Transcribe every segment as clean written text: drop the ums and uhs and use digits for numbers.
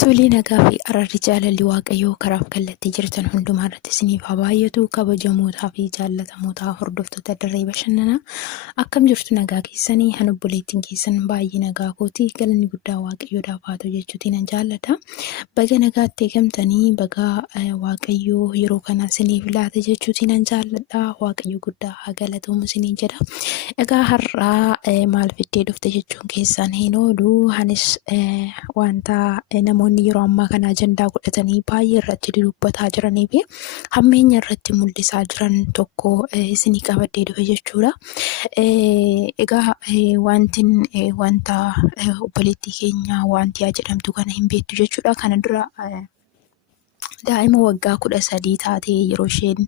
Tolii nagaa fi araarri jaalalli waaqayyoo karaaf kallattii jirtan hundumaa irratti isiniif haa baay'atu. Kabajamootaa fi jaallatamoota hordoftoota Dirree Bashannanaa akkam jirtu nagaa keessanii? Ani obboleettiin keessan baay'ee nagaa kooti. Galanni guddaa waaqayyoodhaaf haa ta'u jechuutiin nan jaallata. Baga nagaatti eegamtanii baga waaqayyoo yeroo kana isiniif laate jechuutiin nan jaalladha. Waaqayyo guddaa haa galatoomu isiniin jedha. Egaa har'aa maal fiddee dhufte jechuun keessan hin oolu. Anis wanta namoonni yeroo ammaa kana ajandaa godhatanii baay'ee irratti dubbataa jiranii fi hammeenya irratti mul'isaa jiran tokko isinii qabadhee dhufe jechuudha. Egaa wanta obboleettii keenya Waantiyaa jedhamtu kana hin beektu jechuudha. Kana dura daa'ima waggaa 13 taatee yeroo isheen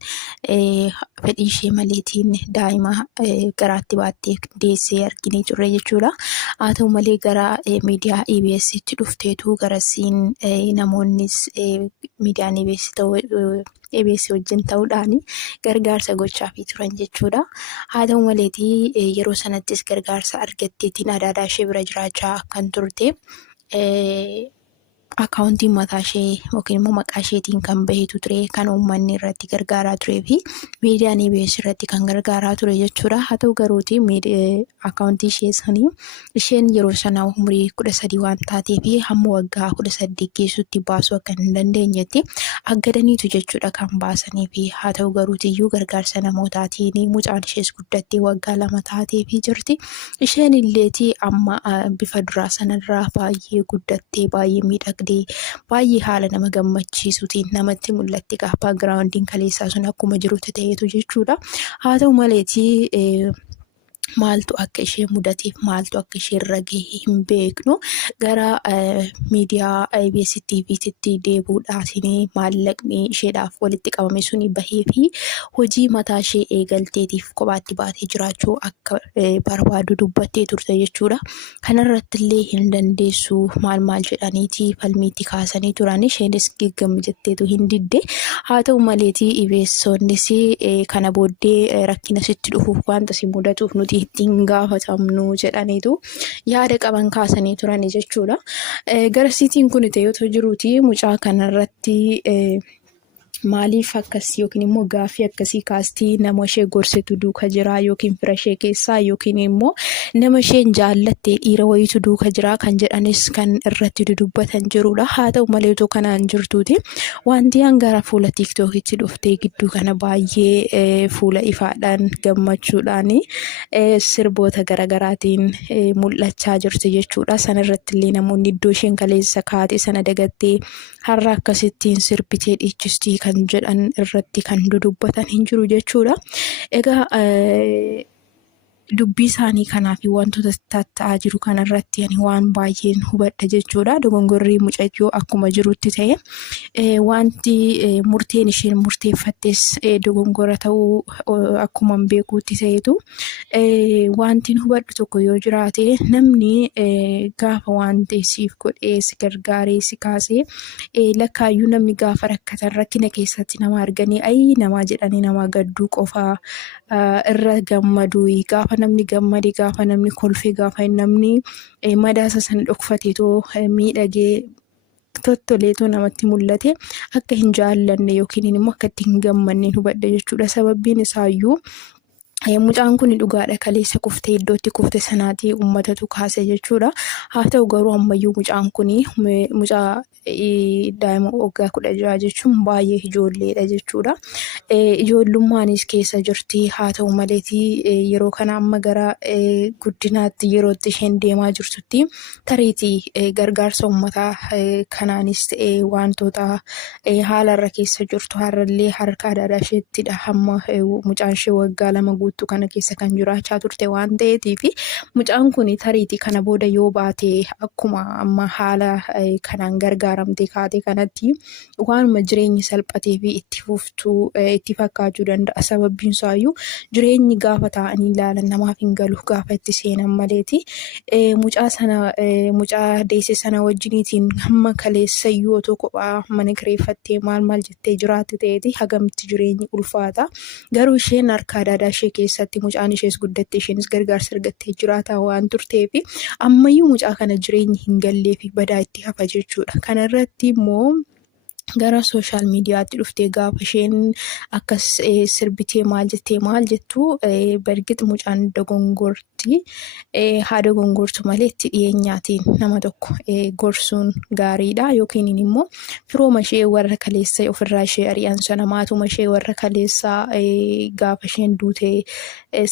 fedhii ishee maleetiin daa'ima garaatti baattee deessee arginee turre jechuudha. Haa ta'u malee gara miidiyaa EBS'tti dhufteetu garasiin namoonnis miidiyaan EBS wajjin ta'uudhaan gargaarsa gochaafii turan jechuudha. Haa ta'u maleetii yeroo sanattis gargaarsa argatteetiin adaadaa ishee bira jiraachaa kan turte. Akkaawuntiin mataa ishee yookiin immoo maqaa isheetiin kan bahetu ture, kan uummanni irratti gargaaraa turee fi miidiyaan EBS irratti kan gargaaraa ture jechuudha. Haa ta'u garuuti akkaawuntii ishee sanii isheen yeroo sana umurii 13 waan taatee fi hamma waggaa 18 keessatti baasuu akka hin dandeenyetti aggadaniitu jechuudha kan baasanii fi haa ta'u garuuti iyyuu gargaarsa namootaatiin mucaan ishees guddattee waggaa 2 taatee fi jirti. Isheen illeetii amma bifa duraa sanarraa baay'ee guddattee baay'ee miidhagdee baay'ee haala nama gammachiisuutiin namatti mul'atti. Baagiraawundiin kaleessaa sun akkuma jirutti ta'etu jechuudha. Haa ta'u maleetii maaltu akka ishee mudateef maaltu akka ishee irra gahee hin beeknu. Gara miidiyaa EBS TV'tti deebuudhaatiin maallaqni isheedhaaf walitti qabame suni bahee fi hojii mataa ishee eegalteetiif kophaatti baatee jiraachuu akka barbaadu dubbattee turte jechuudha. Kanarratti illee hin dandeessu maal jedhaniiti falmiitti kaasanii turan. Isheenis geggam jetteetu hin didde. Haa ta'u maleetii EBS'onnis kana booddee rakkina sitti dhufuuf wanta si mudatuuf nuti ittiin gaafatamnu jedhaniitu yaada qaban kaasanii turan jechuudha. Garasiitiin kun ta'ee jiruuti mucaa kanarratti maaliif akkasii yookiin immoo gaaffii akkasii kaastii nama ishee gorsitu duuka jira yookiin fira ishee keessaa yookiin immoo nama isheen jaallattee dhiira wayitu duuka jira kan jedhanis kan irratti dudubbatan jirudha. Haa ta'u malee otoo kanaan jirtuuti Waantiyaan gara fuula TikTokitti dhuftee gidduu kana baay'ee fuula ifaadhaan gammachuudhaan sirboota garaagaraatiin mul'achaa jirti jechuudha. Sanarratti illee namoonni iddoo isheen kaleessa kaate sana dagattee har'a akkasittiin sirbitee dhiichistii kan jedhan irratti kan dudubbatan hin jiru jechuudha. Egaa dubbii isaanii kanaa fi wantoota ta'aa jiru kanarratti waan baay'een hubadha jechuudha. Dogongorrii mucayyoo akkuma jirutti ta'e wanti murteen isheen murteeffattes dogongora ta'uu akkuma beekuutti ta'etu wanti hubadhu tokko yoo jiraate namni gaafa wanti siif godhee si gargaaree si kaasee lakkaayyuu namni gaafa rakkatan rakkina keessatti nama arganii ayii namaa jedhanii nama gadduu qofaa irra gammadu. Gaafa namni gammade, gaafa namni kolfee, gaafa namni madaasa sana dhokfateetoo miidhagee tottoleetoo namatti mul'ate akka hin jaallanne yookiin immoo akka itti hin gammanne hubadha jechuudha. Sababbiin isaayyuu mucaan kun dhugaadha kaleessa kuftee iddootti kufte sanaati uummatatu kaase jechuudha. Haa ta'u garuu ammayyuu mucaan kun mucaa daa'ima waggaa 16 jechuun baay'ee ijoolleedha jechuudha. Ijoollummaanis keessa jirti. Haa ta'u maleetii yeroo kana amma gara guddinaatti yerootti isheen deemaa jirtutti tariitii gargaarsa uummataa kanaanis ta'ee wantoota haalarra keessa jirtu har'allee harka adaadaa isheettidha hamma mucaan ishee waggaa 2 guutuu kana keessa kan jiraachaa turte waan ta'eetiif mucaan kun tariitii kana booda yoo baate akkuma amma haala kanaan gargaaramte kaate kanatti waanuma jireenyi salphatee fi itti fuftuu itti fakkaachuu danda'a. Sababbiin isaayyuu jireenyi gaafa taa'anii ilaalan namaaf hin galu gaafa itti seenan maleeti. Mucaa deesse sana wajjiniitiin hamma kaleessayyuu otoo kophaa mana kireeffattee maal jettee jiraatte ta'eeti hagamti jireenyi ulfaata. Garuu isheen harka adaadaa ishee keessatti mucaan ishees guddattee isheenis gargaarsa argattee jiraataa waan turteefi ammayyuu mucaa kana jireenyi hin gallee fi badaa itti hafa jechuudha. Kanarratti immoo gara sooshaal miidiyaatti dhuftee gaafa isheen akkas sirbitee maal jettu bargit mucaan dogongorti. Haa dogongortu malee itti dhiyeenyaatiin nama tokko gorsuun gaariidha. Yookiin immoo firooma ishee warra kaleessa ofirraa ishee ari'an sana maatuma ishee warra kaleessaa gaafa isheen duutee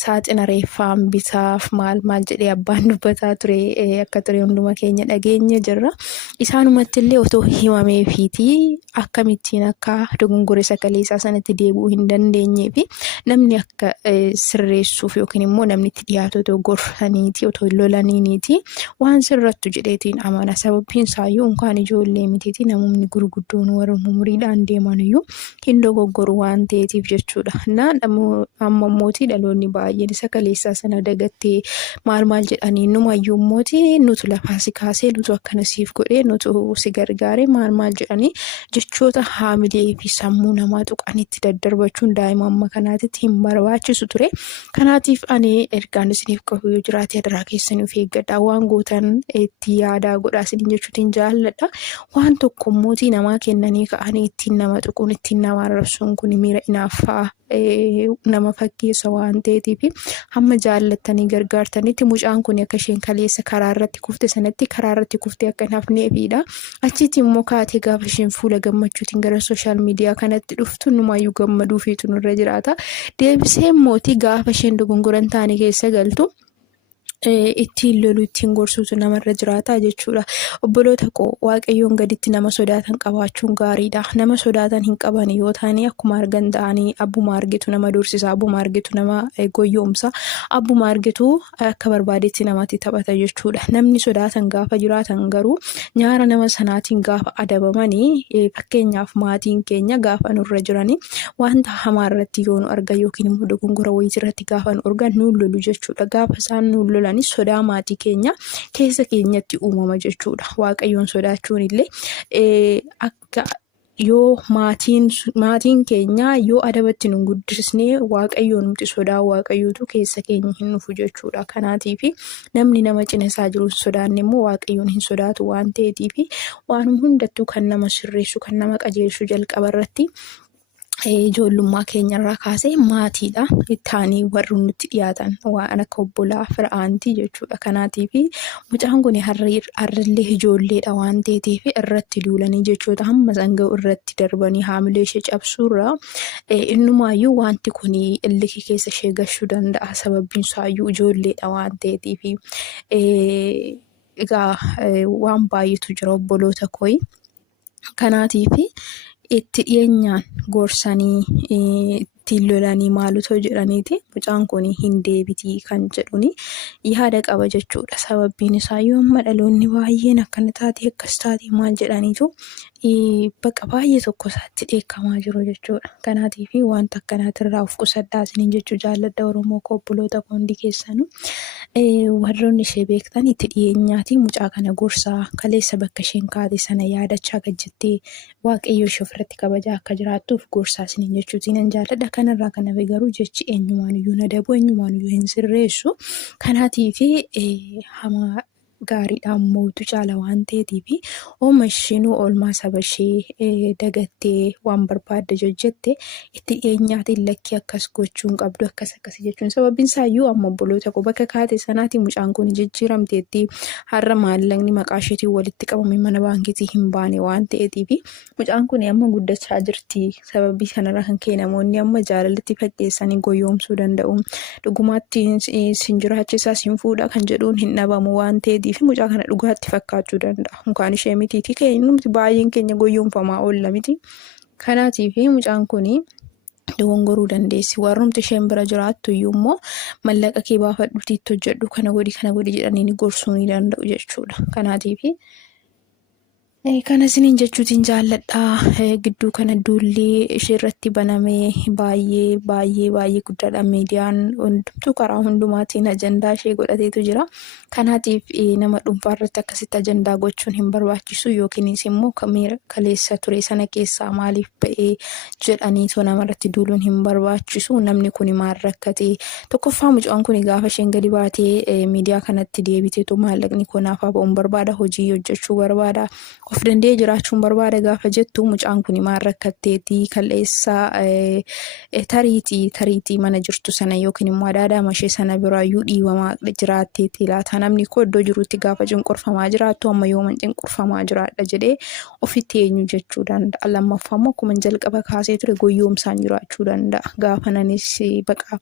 saaxina reeffaan bitaaf maal jedhee abbaan dubbataa ture akka ture hunduma keenya dhageenya jirra. Isaanumatti illee otoo himameefiiti akkamittiin akka dogongora isa kaleessaa sanatti deebi'uu hin dandeenyee fi namni akka sirreessuuf yookiin immoo namni itti dhiyaatu otoo gorsaniiti otoo lolaniiniiti waan sirrattu jedheetiin amana. Sababbiin isaayyuu unkaan ijoollee mitiiti namoonni gurguddoon warra umuriidhaan deeman iyyuu hin dogoggoru waan ta'eetiif jechuudha. Amma mootii dhaloonni baay'een isa kaleessaa sana dagattee maal jedhanii numayyuu mootii nutu lafaa si kaasee nutu akkana siif godhee nutu si gargaaree maal jedhanii jechoota haamilee fi sammuu namaa tuqanitti daddarbachuun daa'ima amma kanaatitti hin barbaachisu ture. Kanaatiif ani ergaan isiniif qabu yoo jiraate adaraa keessaniif eeggadhaa waan gootan itti yaadaa godhaa isiniin jechuutiin jaalladha. Waan tokko mootii namaa kennanii ka'anii ittiin nama tuquun ittiin nama arrabsuun kun miira inaaffaa nama fakkeessa waan ta'eetiif hamma jaallattanii gargaartanitti mucaan kun akka isheen kaleessa karaa irratti kufte sanatti karaa irratti kufte akka hin hafneefidha. Achitti immoo kaatee gaafa isheen fuula gammachuutiin gara sooshaal miidiyaa kanatti dhuftu numaayyuu gammaduu fiitu nurra jiraata. Deebisee mootii gaafa isheen dogongoran taane keessa galtu ittiin loluu ittiin gorsuutu namarra jiraata jechuudha. Obboloota koo waaqayyoon gaditti nama sodaatan qabaachuun gaariidha. Nama sodaatan hin qaban yoo ta'anii akkuma argan ta'anii abbuma argitu nama doorsisa, abbuma argitu nama goyyoomsa, abbuma argitu akka barbaadetti namatti taphata jechuudha. Namni sodaatan gaafa jiraatan garuu nyaara nama sanaatiin gaafa adabamanii fakkeenyaaf maatiin keenya gaafa nurra jiranii wanta hamaa irratti yoo nu argan yookiin immoo dogongora wayii irratti gaafa nu argan nuun lolu jechuudha. Gaafa isaan nuun lolan sodaa maatii keenya keessa keenyatti uumama jechuudha. Waaqayyoon sodaachuun illee akka yoo maatiin keenya yoo adabatti nu guddisnee waaqayyoon nuti sodaa waaqayyootu keessa keenya hin dhufu jechuudha. Kanaatiif namni nama cina isaa jiru sodaanne immoo waaqayyoon hin sodaatu waan ta'eetiif waan hundattuu kan nama sirreessu kan nama qajeelchu jalqaba irratti ijoollummaa keenyarraa kaasee maatiidha. Ittaanii warri nutti dhiyaatan waan akka obbolaa fir'aantii jechuudha. Kanaatiif mucaan kun har'illee ijoolleedha waan ta'eetiif irratti duulanii jechoota hamma sanga'u irratti darbanii haamilee ishee cabsuurra innumaayyuu wanti kun illikii keessa ishee gashuu danda'a. Sababbiin isaayyuu ijoolleedha waan ta'eetiif egaa waan baay'eetu jira obboloota kooyi. Kanaatiif itti dhiyeenyaan gorsanii ittiin lolanii maalutoo jedhaniiti mucaan kun hin deebitii kan jedhuni yaada qaba jechuudha. Sababbiin isaayyuu amma dhaloonni baay'een akkana taatee akkas taatee maal jedhaniitu bakka baay'ee tokko isaatti dheekkamaa jiru jechuudha. Kanaatiif wanta akkanaatirraa of qusadhaa isiniin jechuu jaalladha. Oromoo koo obboloota hundi keessanuu warroonni ishee beektan itti dhiyeenyaatii mucaa kana gorsaa kaleessa bakka isheen kaate sana yaadachaa gajjattee waaqayyo ishee ofirratti kabajaa akka jiraattuuf gorsaa isiniin jechuutiin jaalladha. Kanarraa kan hafe garuu jechi eenyumaaniyyuu na dabu eenyumaaniyyuu hin sirreessu. Kanaatiif hamaa gaariidhaan mootu caala waan ta'eetiif ooma isheenuu oolmaa saba ishee dagattee waan barbaadde hojjette itti dhiyeenyaatiin lakkii akkas gochuun qabdu akkas jechuun sababbiin isaayyuu amma obboloota koo bakka kaate sanaatti mucaan kun jijjiiramteetti har'a maallaqni maqaa isheetiin walitti qabame mana baankiitii hin baane waan ta'eetiif mucaan kun amma guddachaa jirti. Sababbii kanarraa kan ka'e namoonni amma jaalalatti fakkeessanii goyyoomsuu danda'u. Dhugumaatti sin jiraachisaa sin fuudha kan jedhuun hin dhabamu waan ta'eetiif mucaa kana dhugaatti fakkaachuu danda'a. Mukaan ishee mitiitii keenyumti baay'een keenya goyyoomfamaa oolla miti. Kanaatiif mucaan kun dogongoruu dandeessi. Warrumti isheen bira jiraattu iyyuu immoo mallaqa kee baafadhuutii itti hojjedhu kana godhi jedhanii gorsuu ni danda'u jechuudha. Kanaatiif Kana isiniin jechuutiin jaalladha. Gidduu kana duulli ishee irratti baname baay'ee guddaadha. Miidiyaan hundumtuu karaa hundumaatiin ajandaa ishee godhateetu jira. Kanaatiif nama dhuunfaa irratti akkasitti ajandaa gochuun hin barbaachisu yookiinis immoo kaleessa ture sana keessaa maaliif ba'ee jedhaniitoo namarratti duuluun hin barbaachisu. Namni kun maal rakkate? Tokkoffaa mucaan kun gaafa isheen gadi baatee miidiyaa kanatti deebiteetu maallaqni kanaaf ba'uun barbaada, hojii hojjechuu barbaada. Of danda'ee jiraachuun barbaada gaafa jettu mucaan kun maal rakkatteetii kaleessa tariitii mana jirtu sana yookiin immoo adaadaama ishee sana biraayyuu dhiibamaa jiraatteetii laata namni koo iddoo jirutti gaafa cunqurfamaa jiraattu amma yooman cunqurfamaa jiraadha jedhee ofitti eenyu jechuu danda'a. Lammaffaa immoo akkuma jalqaba kaasee ture goyyoomsaan jiraachuu danda'a. Gaafananis baqa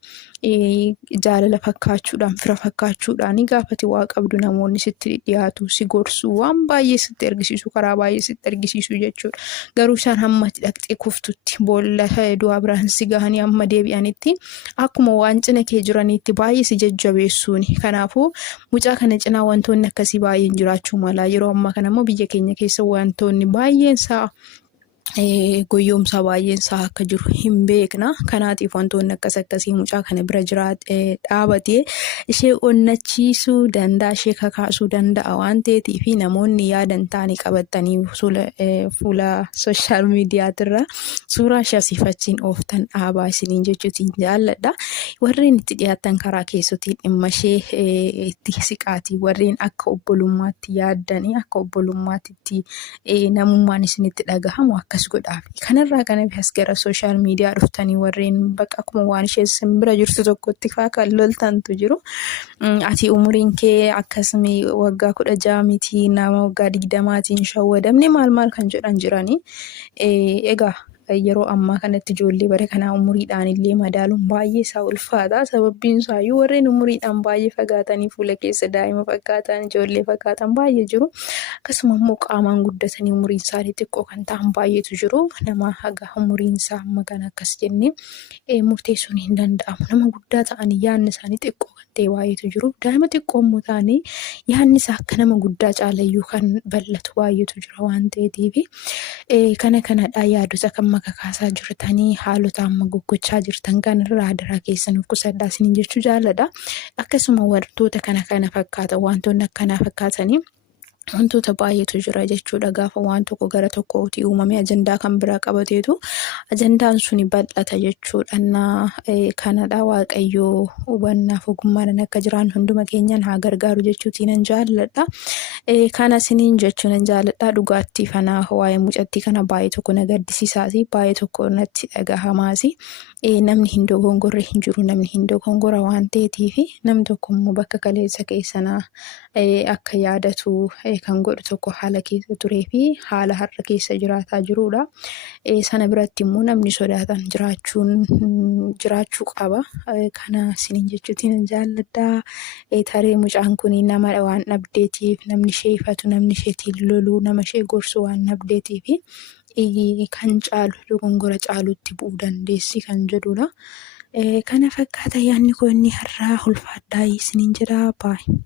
jaalala fakkaachuudhaan fira fakkaachuudhaan gaafati waa qabdu namoonni sitti dhiyaatu si gorsu waan baay'ee sitti ergisiisu karaa baay'ee sitti ergisiisu jechuudha. Garuu isaan hamma dhaqxee kuftutti boolla du'a biraan si gahanii amma deebi'anitti akkuma waan cina kee jiranitti baay'ee si jajjabeessuuni. Kanaafuu mucaa kana cinaa wantoonni akkasii baay'een jiraachuu mala. Yeroo ammaa kana immoo biyya keenya keessa wantoonni baay'een isaa goyyoomsaa baay'een isaa akka jiru hin beekna. Kanaatiif wantoonni akkasii mucaa kana bira dhaabatee ishee onnachiisuu danda'a, ishee kakaasuu danda'a waan ta'eef namoonni yaadan taane qabatanii fuula sooshaal miidiyaatirra suuraa ishee asiifachiin ooftan dhaabaa isiniin jechuutiin jaalladha. Warreen itti dhiyaatan karaa keessotiin dhimma ishee itti siqaatii warreen akka obbolummaatti yaaddanii akka obbolummaatti namummaan isinitti dhagahamu akkas godhaaf. Kanarraa kanaaf as gara sooshaal miidiyaa dhuftanii warreen bakka akkuma waan ishee bira jirtu tokkotti kan loltantu jiru. Ati umuriin kee akkasuma waggaa 16 miti nama waggaa 20tiin shawwadamne maal kan jedhan jiranii. Egaa yeroo ammaa kanatti ijoollee bara kanaa umuriidhaan illee madaaluun baay'ee isaa ulfaata. Sababbiin isaayyuu warreen umuriidhaan baay'ee fagaatanii fuula keessa daa'ima fakkaatan ijoollee fakkaatan baay'ee jiru. Akkasuma immoo qaamaan guddatanii umuriin isaanii xiqqoo kan ta'an baay'eetu jiru. Nama haga umuriin isaa amma kan akkas jennee murteessuun hin danda'amu. Nama guddaa ta'anii yaadni isaanii xiqqoo kan ta'e baay'eetu jiru. Daa'ima xiqqoo immoo ta'anii yaadni isaa akka nama guddaa caalayyuu kan bal'atu baay'eetu jira waan ta'eetiif kanadhaa yaadota kan kakaasaa jirtanii haalota amma goggochaa jirtan kanarraa daraa keessan of qusadhaa isiniin jechuu jaalladha. Akkasuma wantoota kana fakkaatan wantoonni akkanaa fakkaatanii wantoota baay'eetu jira jechuudha. Gaafa waan tokko gara tokkootti uumamee ajandaa kan biraa qabateetu ajandaan suni bal'ata jechuudha. Kanadhaa waaqayyoo hubannaaf ogummaadhaan akka jiraan hunduma keenyaan haa gargaaru jechuutiin nan jaalladha. Kana isiniin jechuun nan jaalladha. Dhugaattii kanaa waa'ee mucattii kana baay'ee tokko na gaddisiisaati. Baay'ee tokko natti dhagahamaasi. Namni hin dogongorre hin jiru. Namni hin dogongora waan ta'eetiif namni tokko immoo bakka kaleessa keessanaa akka yaadatu kan godhu tokko haala keessa turee fi haala har'a keessa jiraataa jirudha. Sana biratti immoo namni sodaatan jiraachuu qaba. Kana isiniin jechuutiin jaalladha. Taree mucaan kun nama waan dhabdeetiif namni ishee ifatu namni isheetiin lolu nama ishee gorsu waan dhabdeetiif kan caalu dogongora caalutti bu'uu dandeessi kan jedhudha. Kana fakkaata yaadni koo inni har'aa ulfaadhaa isiniin jedha baay'ee.